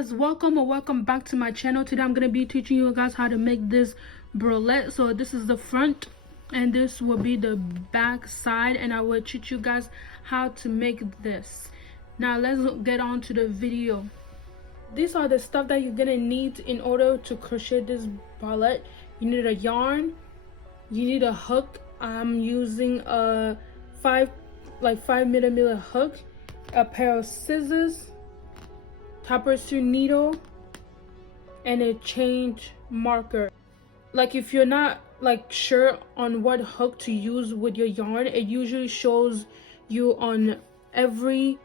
guys, welcome or welcome back to my channel. Today I'm going to be teaching you guys how to make this bralette. So this is the front and this will be the back side, and I will teach you guys how to make this. Now let's get on to the video. These are the stuff that you're going to need in order to crochet this bralette. You need a yarn, you need a hook. I'm using a 5mm hook, a pair of scissors, tapestry needle, and a change marker. Like if you're not sure on what hook to use with your yarn, it usually shows you on every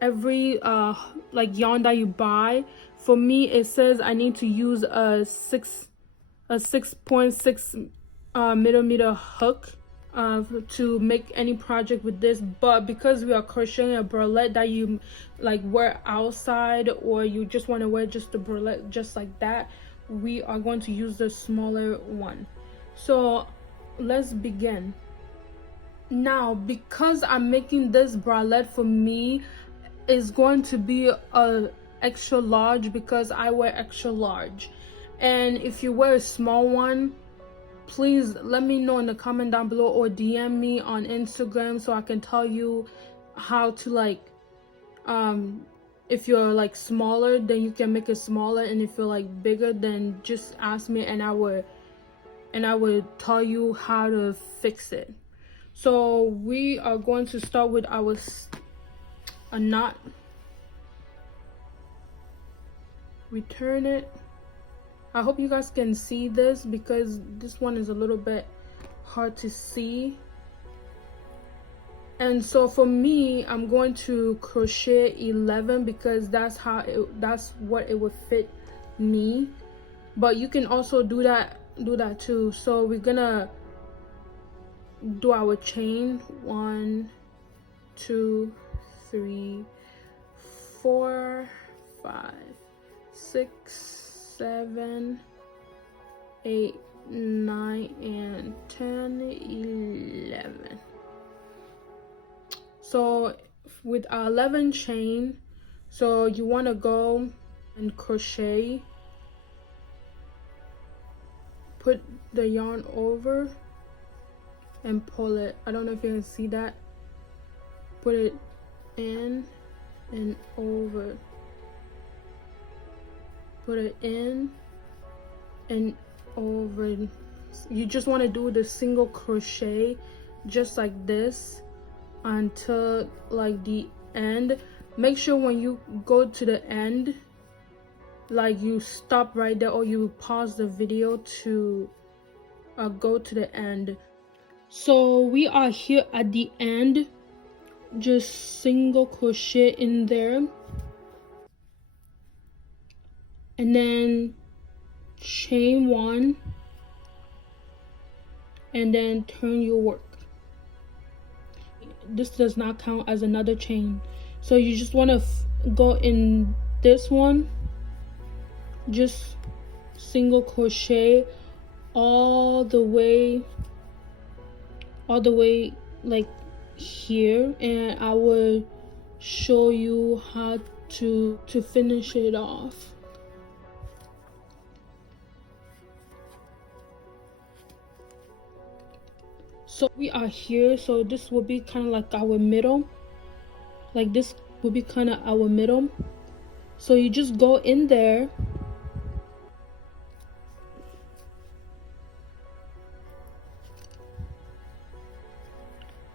yarn that you buy. For me, it says I need to use a 6.6 millimeter hook to make any project with this. But because we are crocheting a bralette that you wear outside, or you just want to wear just the bralette just like that, we are going to use the smaller one. So let's begin. Now, because I'm making this bralette, for me is going to be a extra large because I wear extra large. And if you wear a small one, please let me know in the comment down below or DM me on Instagram so I can tell you how to if you're smaller, then you can make it smaller, and if you're bigger, then just ask me and I would tell you how to fix it. So we are going to start with a knot. Return it. I hope you guys can see this because this one is a little bit hard to see. And so for me, I'm going to crochet 11 because that's what it would fit me. But you can also do that too. So we're gonna do our chain 1, 2, 3, 4, 5, 6, 7, 8, 9, and 10, 11. So with our 11 chain, so you want to go and crochet, put the yarn over and pull it. I don't know if you can see that. Put it in and over. Put it in and over. You just want to do the single crochet just like this until the end. Make sure when you go to the end, you stop right there, or you pause the video to go to the end. So we are here at the end. Just single crochet in there, and then chain 1, and then turn your work. This does not count as another chain. So you just want to go in this one, just single crochet all the way here, and I will show you how to finish it off. So we are here, so this will be kind of our middle. This will be kind of our middle. So you just go in there,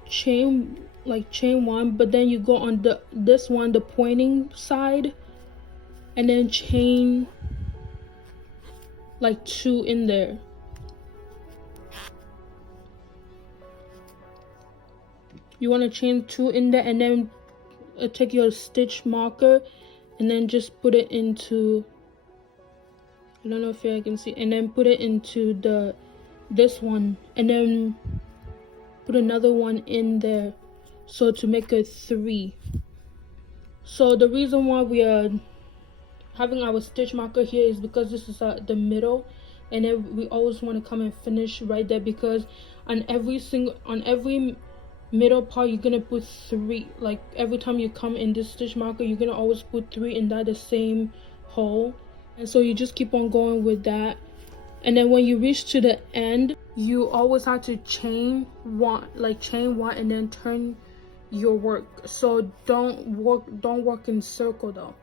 chain 1, but then you go on this one, the pointing side, and then chain 2 in there. You want to chain 2 in there, and then take your stitch marker and then just put it into, I don't know if you can see, and then put it into this one, and then put another one in there, so to make a 3. So the reason why we are having our stitch marker here is because this is the middle, and then we always want to come and finish right there, because on every middle part you're gonna put 3, like every time you come in this stitch marker you're gonna always put 3 in that the same hole. And so you just keep on going with that, and then when you reach to the end you always have to chain one, and then turn your work. So don't work in circle though.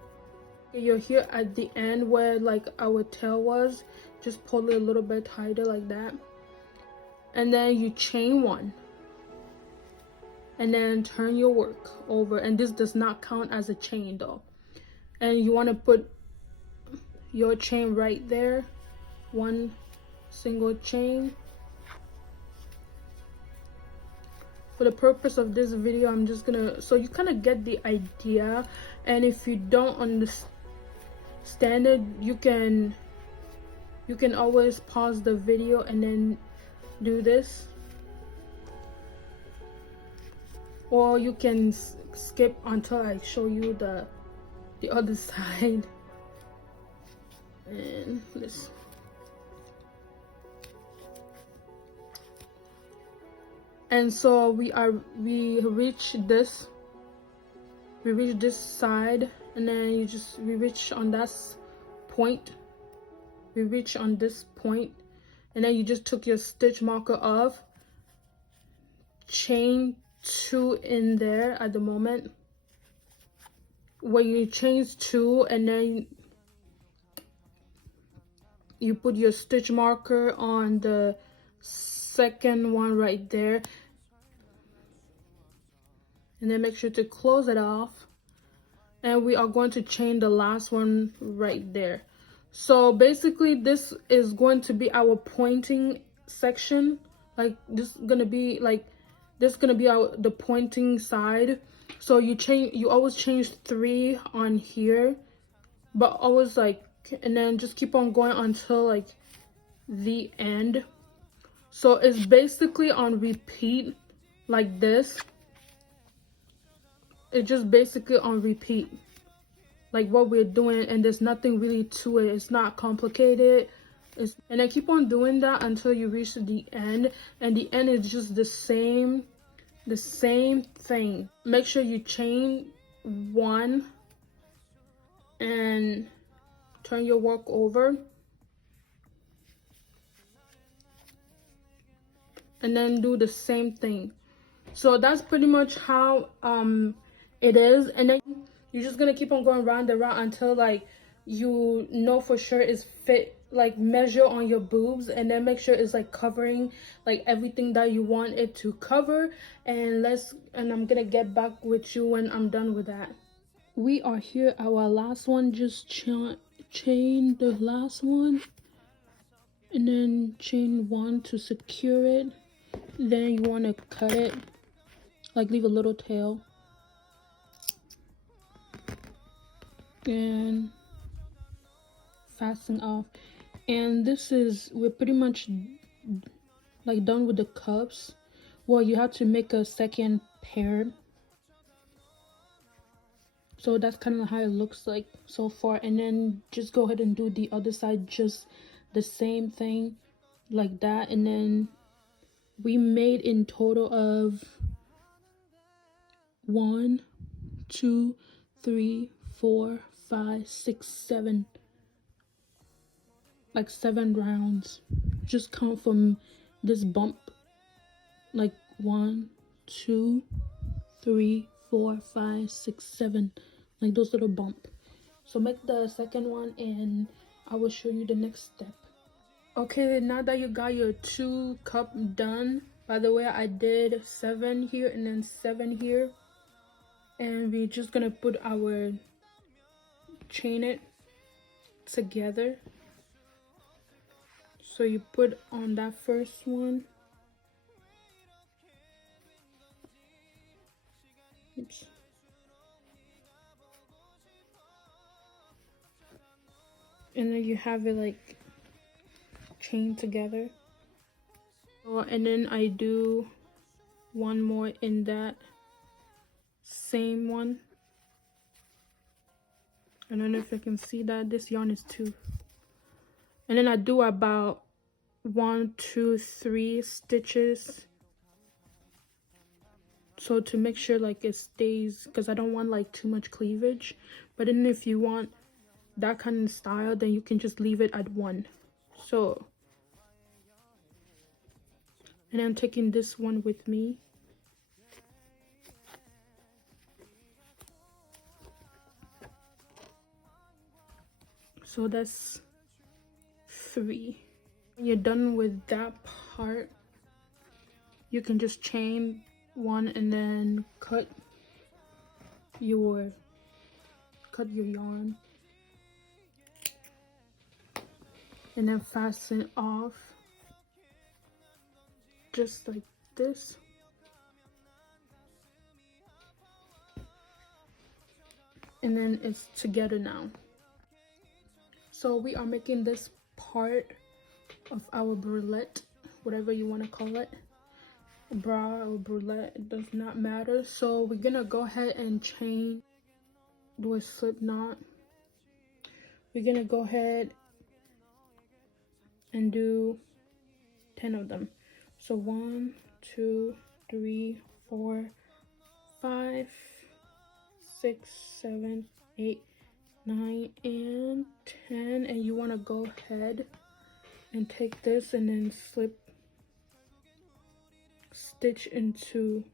You're here at the end where like our tail was, just pull it a little bit tighter like that, and then you chain 1 and then turn your work over. And this does not count as a chain though, and you want to put your chain right there, 1 single chain. For the purpose of this video I'm just gonna, so you kind of get the idea, and if you don't understand it you can always pause the video and then do this, or you can skip until I show you the other side. And this, and so we reach this side, and then we reach on that point, we reach on this point, and then you just took your stitch marker off, chain 2 in there at the moment where you change 2, and then you put your stitch marker on the second one right there, and then make sure to close it off, and we are going to chain the last one right there. So basically this is going to be our pointing section, like this is gonna be the pointing side. So you always change 3 on here, but always and then just keep on going until like the end. So it's basically on repeat like this. It's just basically on repeat like what we're doing, and there's nothing really to it. It's not complicated. And I keep on doing that until you reach the end, and the end is just the same thing. Make sure you chain 1 and turn your work over, and then do the same thing. So that's pretty much how it is. And then you're just gonna keep on going round and round until like you know for sure it's fit, like measure on your boobs, and then make sure it's like covering like everything that you want it to cover. And I'm gonna get back with you when I'm done with that. We are here, our last one. Just chain the last one, and then chain 1 to secure it. Then you want to cut it, like leave a little tail, and fasten off. And we're pretty much like done with the cups. Well, you have to make a second pair, so that's kind of how it looks like so far. And then just go ahead and do the other side, just the same thing like that. And then we made in total of 1, 2, 3, 4, 5, 6, 7, like 7 rounds. Just count from this bump, like 1, 2, 3, 4, 5, 6, 7, like those little bump. So make the second one and I will show you the next step. Okay, now that you got your 2 cup done, by the way, I did 7 here and then 7 here, and we're just gonna put our chain it together. So you put on that first one. Oops. And then you have it like chained together. And then I do one more in that same one. I don't know if you can see that. This yarn is 2. And then I do about 1, 2, 3 stitches so to make sure like it stays, because I don't want like too much cleavage. But then if you want that kind of style, then you can just leave it at 1. So, and I'm taking this one with me. So that's 3. When you're done with that part, you can just chain 1 and then cut your yarn and then fasten off just like this. And then it's together now. So we are making this part of our bralette, whatever you want to call it, bra or bralette, it does not matter. So we're gonna go ahead and chain, do a slip knot. We're gonna go ahead and do 10 of them. So 1, 2, 3, 4, 5, 6, 7, 8, 9, and 10. And you want to go ahead and take this and then stitch into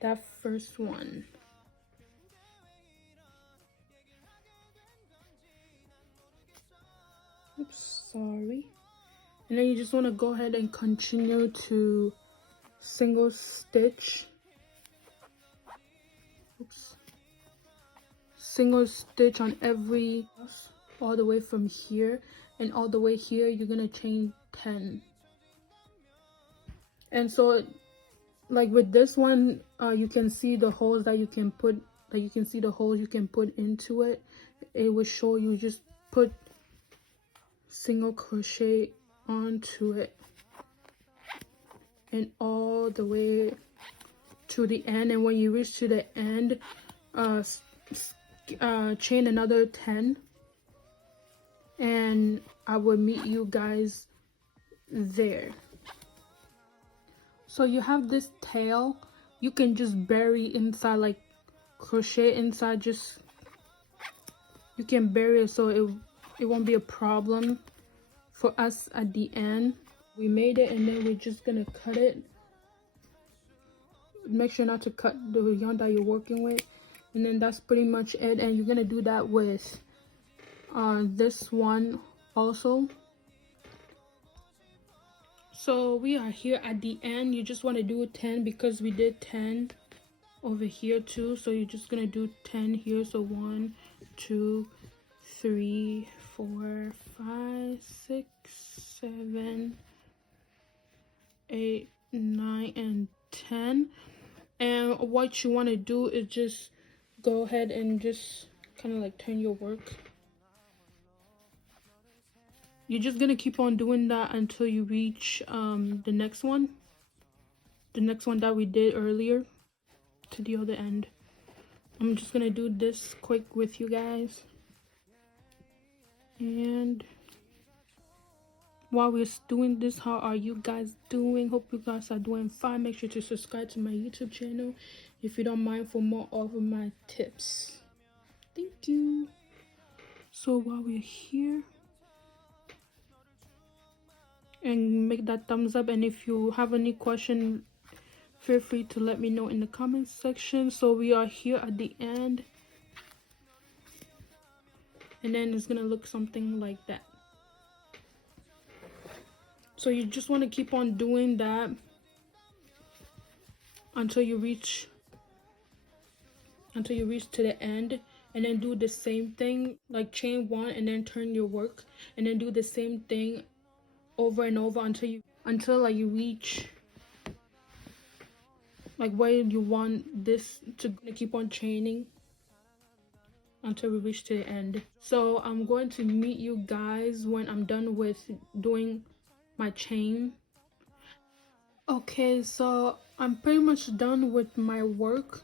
that first one. Oops, sorry. And then you just want to go ahead and continue to single stitch. Oops. Single stitch on every, all the way from here, and all the way here you're gonna chain 10. And so like with this one, you can see the holes that you can put, like you can see the holes you can put into it. It will show you, just put single crochet onto it and all the way to the end. And when you reach to the end, chain another 10, and I will meet you guys there. So you have this tail, you can just bury inside, like crochet inside, just you can bury it so it won't be a problem for us at the end. We made it, and then we're just gonna cut it. Make sure not to cut the yarn that you're working with, and then that's pretty much it. And you're gonna do that with this one also. So we are here at the end. You just want to do 10 because we did 10 over here too. So you're just gonna do 10 here. So 1, 2, 3, 4, 5, 6, 7, 8, 9, and 10. And what you want to do is just go ahead and just kind of like turn your work. You're just gonna keep on doing that until you reach the next one that we did earlier, to the other end. I'm just gonna do this quick with you guys. And while we're doing this, how are you guys doing? Hope you guys are doing fine. Make sure to subscribe to my YouTube channel if you don't mind, for more of my tips. Thank you. So while we're here, and make that thumbs up, and if you have any question, feel free to let me know in the comment section. So we are here at the end, and then it's gonna look something like that. So you just want to keep on doing that until you reach to the end, and then do the same thing, like chain 1 and then turn your work, and then do the same thing over and over until like you reach like where you want this to keep on chaining until we reach to the end. So I'm going to meet you guys when I'm done with doing my chain. Okay, so I'm pretty much done with my work.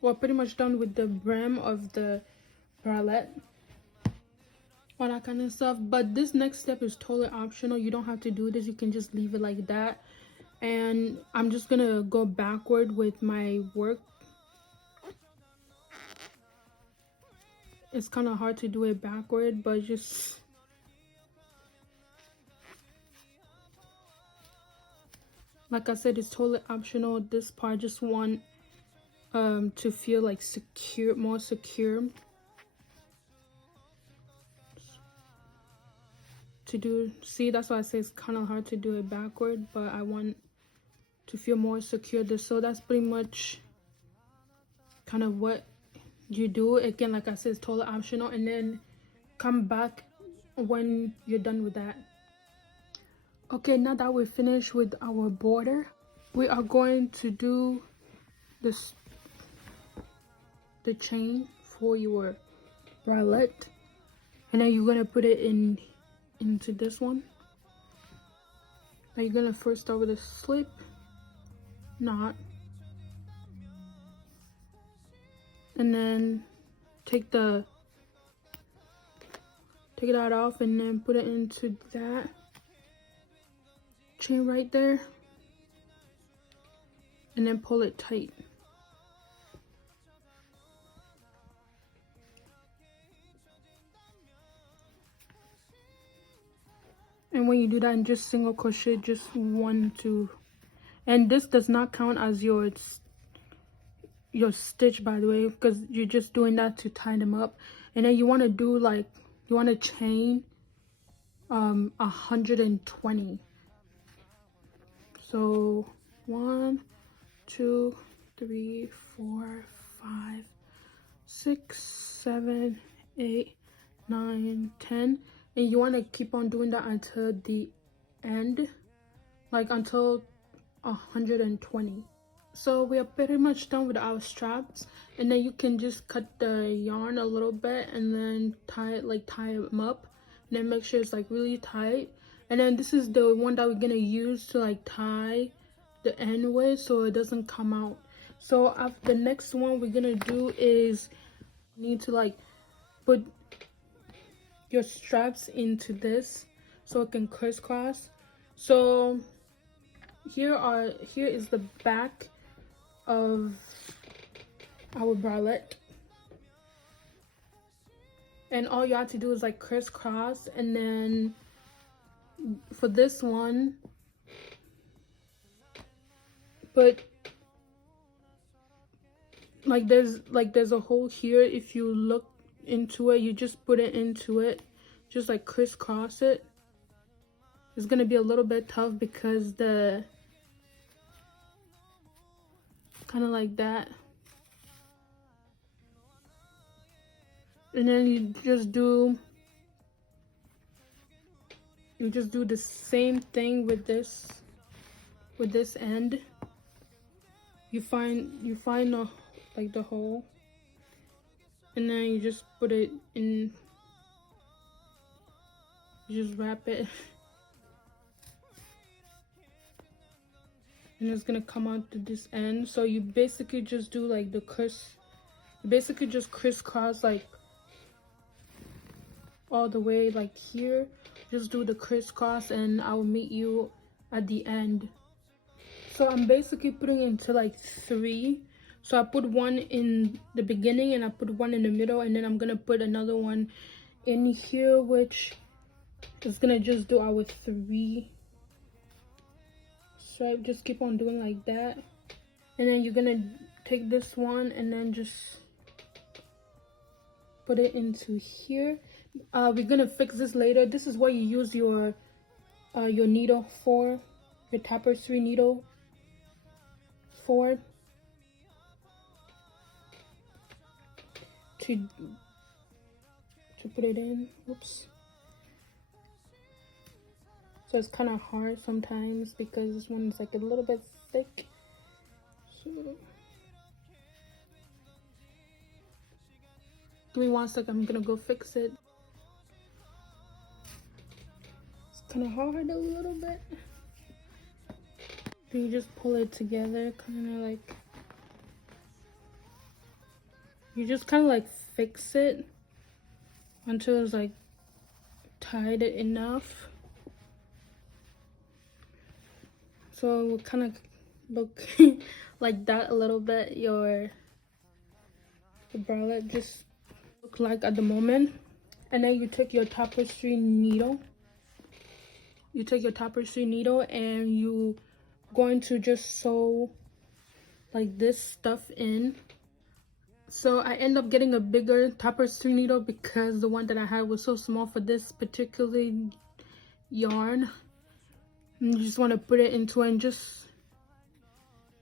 Well, pretty much done with the brim of the bralette, all that kind of stuff. But this next step is totally optional. You don't have to do this, you can just leave it like that. and I'm just gonna go backward with my work. It's kind of hard to do it backward, but just like I said, it's totally optional. This part I just want to feel like secure, more secure. To do, see, that's why I say it's kind of hard to do it backward, but I want to feel more secure. So that's pretty much kind of what you do. Again, like I said, it's totally optional, and then come back when you're done with that. Okay, now that we're finished with our border, we are going to do this, the chain for your bralette, and then you're gonna put it into this one. Now you're gonna first start with a slip knot, and then take that off, and then put it into that chain right there, and then pull it tight. And when you do that, and just single crochet just 1, 2, and this does not count as your stitch, by the way, because you're just doing that to tie them up. And then you want to do like, you want to chain 120. So 1, 2, 3, 4, 5, 6, 7, 8, 9, 10, and you want to keep on doing that until the end, like until 120. So we are pretty much done with our straps, and then you can just cut the yarn a little bit and then tie them up, and then make sure it's like really tight. And then this is the one that we're gonna use to like tie the end with, so it doesn't come out. So after the next one we're gonna do is need to like put your straps into this so it can crisscross. So here is the back of our bralette, and all you have to do is like crisscross. And then for this one, but there's a hole here. If you look into it, you just put it into it, just like crisscross it. It's gonna be a little bit tough because the kind of like that. And then you just do the same thing with this end. You find the hole, and then you just put it in, you just wrap it, and it's gonna come out to this end. So you basically just do like just crisscross like all the way like here. Just do the crisscross, and I will meet you at the end. So I'm basically putting into like 3. So I put one in the beginning, and I put one in the middle, and then I'm gonna put another one in here, which is gonna just do our 3 stripe. Just keep on doing like that, and then you're gonna take this one and then just put it into here. We're gonna fix this later. This is what you use your needle for, your tapestry needle for, to put it in. Oops. So it's kind of hard sometimes because this one is like a little bit thick. So give me 1 second, I'm gonna go fix it. It's kind of hard a little bit. Then you just pull it together, kind of like, you just kind of like fix it until it's like tied enough. So it will kind of look like that a little bit. The bralette just look like at the moment. And then you take your tapestry needle. And you going to just sew like this stuff in. So I end up getting a bigger tapestry needle because the one that I had was so small for this particular yarn. And you just want to put it into it and just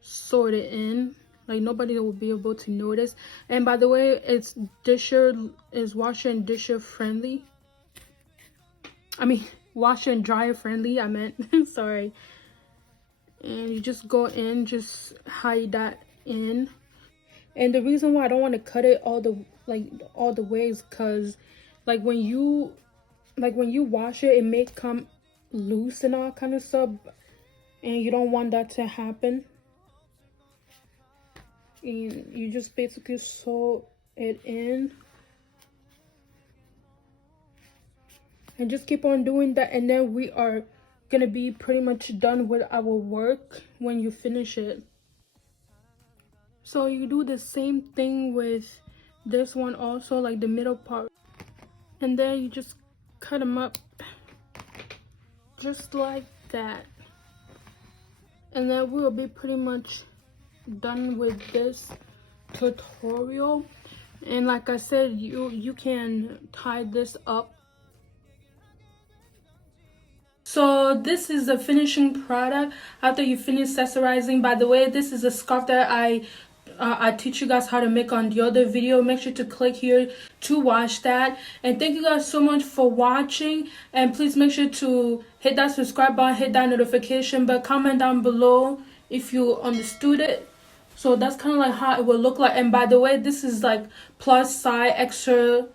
sew it in. Like nobody will be able to notice. And by the way, it's washer and disher friendly. I mean, washer and dryer friendly, I meant. Sorry. And you just go in, just hide that in. And the reason why I don't want to cut it all the way is because like when you wash it, it may come loose and all kind of stuff, and you don't want that to happen. And you just basically sew it in and just keep on doing that, and then we are gonna be pretty much done with our work when you finish it. So you do the same thing with this one also, like the middle part, and then you just cut them up just like that, and then we'll be pretty much done with this tutorial. And like I said, you can tie this up. So this is the finishing product after you finish accessorizing. By the way, this is a scarf that I teach you guys how to make on the other video. Make sure to click here to watch that. And thank you guys so much for watching, and please make sure to hit that subscribe button, hit that notification bell, comment down below if you understood it. So that's kind of like how it will look like. And by the way, this is like plus size, extra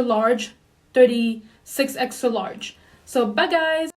large, 36 extra large. So bye guys.